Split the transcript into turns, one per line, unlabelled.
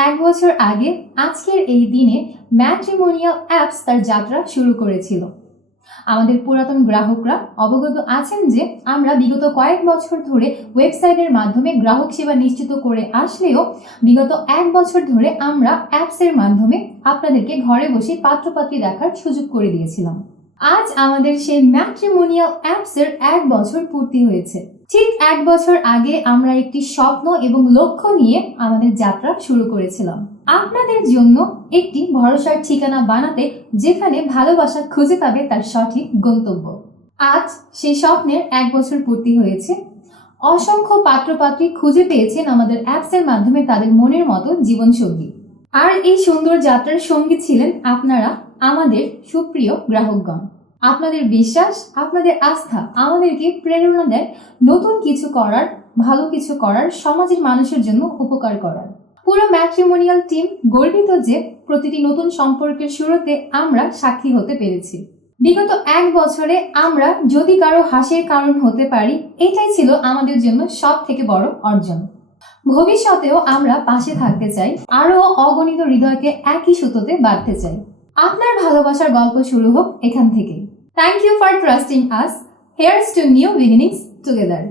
এক বছর আগে আজকের এই দিনে ম্যাট্রিমোনিয়াল অ্যাপস তার যাত্রা শুরু করেছিল। আমাদের পুরাতন গ্রাহকরা অবগত আছেন যে আমরা বিগত কয়েক বছর ধরে ওয়েবসাইটের মাধ্যমে গ্রাহক সেবা নিশ্চিত করে আসলেও বিগত এক বছর ধরে আমরা অ্যাপসের মাধ্যমে আপনাদেরকে ঘরে বসে পাত্রপাত্রী দেখার সুযোগ করে দিয়েছিলাম। আজ আমাদের সেই ম্যাট্রিমোনিয়াল অ্যাপসের এক বছর পূর্তি হয়েছে। ঠিক এক বছর আগে আমরা একটি স্বপ্ন এবং লক্ষ্য নিয়ে আমাদের যাত্রা শুরু করেছিলাম। আপনাদের জন্য একটি ভরসার ঠিকানা বানাতে যেখানে ভালোবাসা খুঁজে পাবে তার সঠিক গন্তব্য। আজ সেই স্বপ্নের এক বছর পূর্তি হয়েছে। অসংখ্য পাত্রপাত্রী খুঁজে পেয়েছেন আমাদের অ্যাপসের মাধ্যমে তাদের মনের মতো জীবনসঙ্গী। আর এই সুন্দর যাত্রার সঙ্গী ছিলেন আপনারা, আমাদের সুপ্রিয় গ্রাহকগণ। আপনাদের বিশ্বাস, আপনাদের আস্থা আমাদেরকে প্রেরণা দেয় নতুন কিছু করার, ভালো কিছু করার, সমাজের মানুষের জন্য উপকার করার। পুরো ম্যাট্রিমোনিয়াল টিম গর্বিত যে প্রতিটি নতুন সম্পর্কের শুরুতে আমরা সাক্ষী হতে পেরেছি। বিগত এক বছরে আমরা যদি কারও হাসির কারণ হতে পারি, এটাই ছিল আমাদের জন্য সব থেকে বড় অর্জন। ভবিষ্যতেও আমরা পাশে থাকতে চাই, আরও অগণিত হৃদয়কে একই সুতোতে বাঁধতে চাই। আপনার ভালোবাসার গল্প শুরু হোক এখান থেকে। Thank you for trusting us here's to new beginnings together